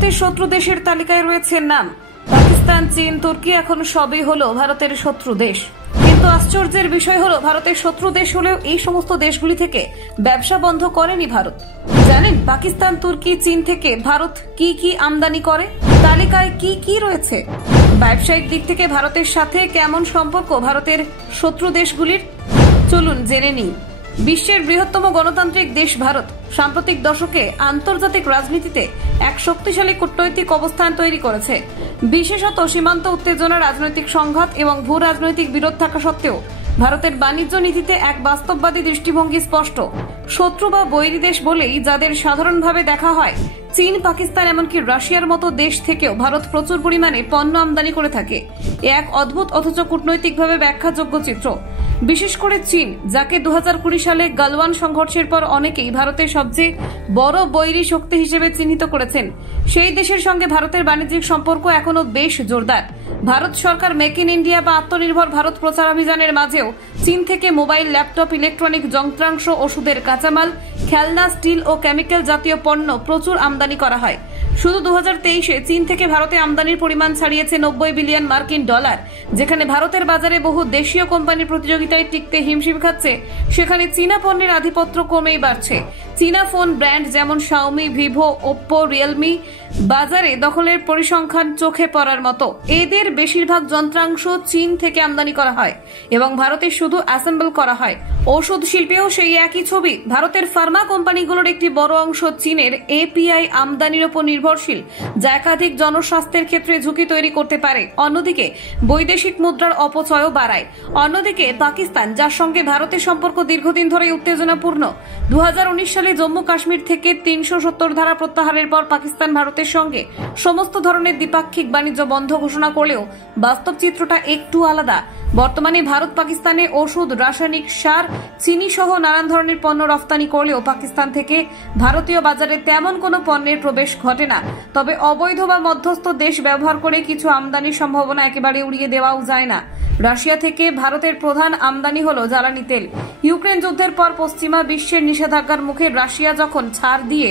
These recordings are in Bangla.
ভারতের শত্রু দেশের তালিকায় রয়েছে নাম পাকিস্তান, চীন, তুর্কি। এখন সবই হলো ভারতের শত্রু দেশ। কিন্তু আশ্চর্যের বিষয় হলো ভারতের শত্রু দেশ হলেও এই সমস্ত দেশগুলি থেকে ব্যবসা বন্ধ করেনি ভারত। জানেন পাকিস্তান, তুর্কি, চীন থেকে ভারত কি কি আমদানি করে? তালিকায় কি কি রয়েছে? ব্যবসায়িক দিক থেকে ভারতের সাথে কেমন সম্পর্ক ভারতের শত্রু দেশগুলির? চলুন জেনে নিই। বিশ্বের বৃহত্তম গণতান্ত্রিক দেশ ভারত সাম্প্রতিক দশকে আন্তর্জাতিক রাজনীতিতে এক শক্তিশালী কূটনৈতিক অবস্থান তৈরি করেছে। বিশেষত সীমান্ত উত্তেজনা, রাজনৈতিক সংঘাত এবং ভূ রাজনৈতিক বিরোধ থাকা সত্ত্বেও ভারতের বাণিজ্য নীতিতে এক বাস্তববাদী দৃষ্টিভঙ্গি স্পষ্ট। শত্রু বা বৈরী দেশ বলেই যাদের সাধারণভাবে দেখা হয় চীন, পাকিস্তান, এমনকি রাশিয়ার মতো দেশ থেকেও ভারত প্রচুর পরিমাণে পণ্য আমদানি করে থাকে। এ এক অদ্ভুত অথচ কূটনৈতিকভাবে ব্যাখ্যাযোগ্য চিত্র। বিশেষ করে চীন, যাকে 2020 সালে গালওয়ান সংঘর্ষের পর অনেকেই ভারতের সবচেয়ে বড় বৈরী শক্তি হিসেবে চিহ্নিত করেছেন, সেই দেশের সঙ্গে ভারতের বাণিজ্যিক সম্পর্ক এখনো বেশ জোরদার। ভারত সরকার মেক ইন ইন্ডিয়া বা আত্মনির্ভর ভারত প্রচারাভিযানের মাঝেও চীন থেকে মোবাইল, ল্যাপটপ, ইলেকট্রনিক যন্ত্রাংশ, ওষুধের কাঁচামাল, খেলনা, স্টিল ও কেমিক্যাল জাতীয় পণ্য প্রচুর আমদানি করা হয়। শুধু 2023-এ চীন থেকে ভারতে আমদানির পরিমাণ ছাড়িয়েছে $90 বিলিয়ন মার্কিন ডলার। যেখানে ভারতের বাজারে বহু দেশীয় কোম্পানির প্রতিযোগিতায় টিকতে হিমশিম খাচ্ছে, সেখানে চীনা পণ্যের আধিপত্য ক্রমেই বাড়ছে। চীনা ফোন ব্র্যান্ড যেমন শাওমি, ভিভো, ওপ্পো, রিয়েলমি বাজারে দখলের পরিসংখ্যান চোখে পড়ার মতো। এদের বেশিরভাগ যন্ত্রাংশ চীন থেকে আমদানি করা হয় এবং ভারতে শুধু অ্যাসেম্বল করা হয়। ওষুধ শিল্পেও সেই একই ছবি। ভারতের ফার্মা কোম্পানিগুলোর একটি বড় অংশ চীনের এপিআই আমদানির উপর নির্ভরশীল, যা একাধিক জনস্বাস্থ্যের ক্ষেত্রে ঝুঁকি তৈরি করতে পারে। অন্যদিকে বৈদেশিক মুদ্রার অপচয়ও বাড়ায়। অন্যদিকে পাকিস্তান, যার সঙ্গে ভারতের সম্পর্ক দীর্ঘদিন ধরেই উত্তেজনাপূর্ণ। 2019 সালে জম্মু কাশ্মীর থেকে 370 ধারা প্রত্যাহারের পর পাকিস্তান ভারতের সঙ্গে সমস্ত ধরনের দ্বিপাক্ষিক বাণিজ্য বন্ধ ঘোষণা করলেও বাস্তব চিত্রটা একটু আলাদা। বর্তমানে ভারত পাকিস্তানে ওষুধ, রাসায়নিক সার, চিনি সহ নানান ধরনের পণ্য রফতানি করলেও পাকিস্তান থেকে ভারতীয় বাজারে তেমন কোনো পণ্যের প্রবেশ ঘটে না। তবে অবৈধ বা মধ্যস্থ দেশ ব্যবহার করে কিছু আমদানির সম্ভাবনা একেবারে উড়িয়ে দেওয়াও যায় না। রাশিয়া থেকে ভারতের প্রধান আমদানি হলো জ্বালানি তেল। ইউক্রেন যুদ্ধের পর পশ্চিমা বিশ্বের নিষেধাজ্ঞার মুখে রাশিয়া যখন ছাড় দিয়ে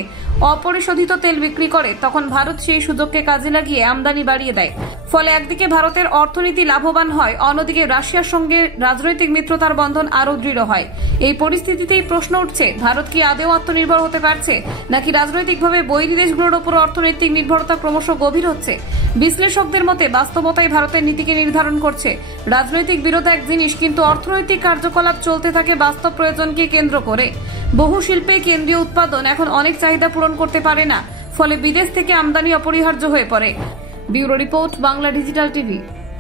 অপরিশোধিত তেল বিক্রি করে, তখন ভারত সেই সুযোগকে কাজে লাগিয়ে আমদানি বাড়িয়ে দেয়। ফলে একদিকে ভারতের অর্থনীতি লাভবান হয়, অন্যদিকে রাশিয়ার সঙ্গে রাজনৈতিক মিত্রতার বন্ধন আরও দৃঢ় হয়। এই পরিস্থিতিতেই প্রশ্ন উঠছে, ভারত কি আদৌ আত্মনির্ভর হতে পারছে, নাকি রাজনৈতিকভাবে বৈরী দেশগুলোর উপর অর্থনৈতিক নির্ভরতা ক্রমশ গভীর হচ্ছে? বিশ্লেষকদের মতে বাস্তবতাই ভারতের নীতিকে নির্ধারণ করছে। রাজনৈতিক বিরোধ এক জিনিস, কিন্তু অর্থনৈতিক কার্যকলাপ চলতে থাকে বাস্তব প্রয়োজনকে কেন্দ্র করে। বহু শিল্পে কেন্দ্রীয় উৎপাদন এখন অনেক চাহিদা পূরণ করতে পারে না, ফলে বিদেশ থেকে আমদানি অপরিহার্য হয়ে পড়ে। Bureau report, Bangla digital TV.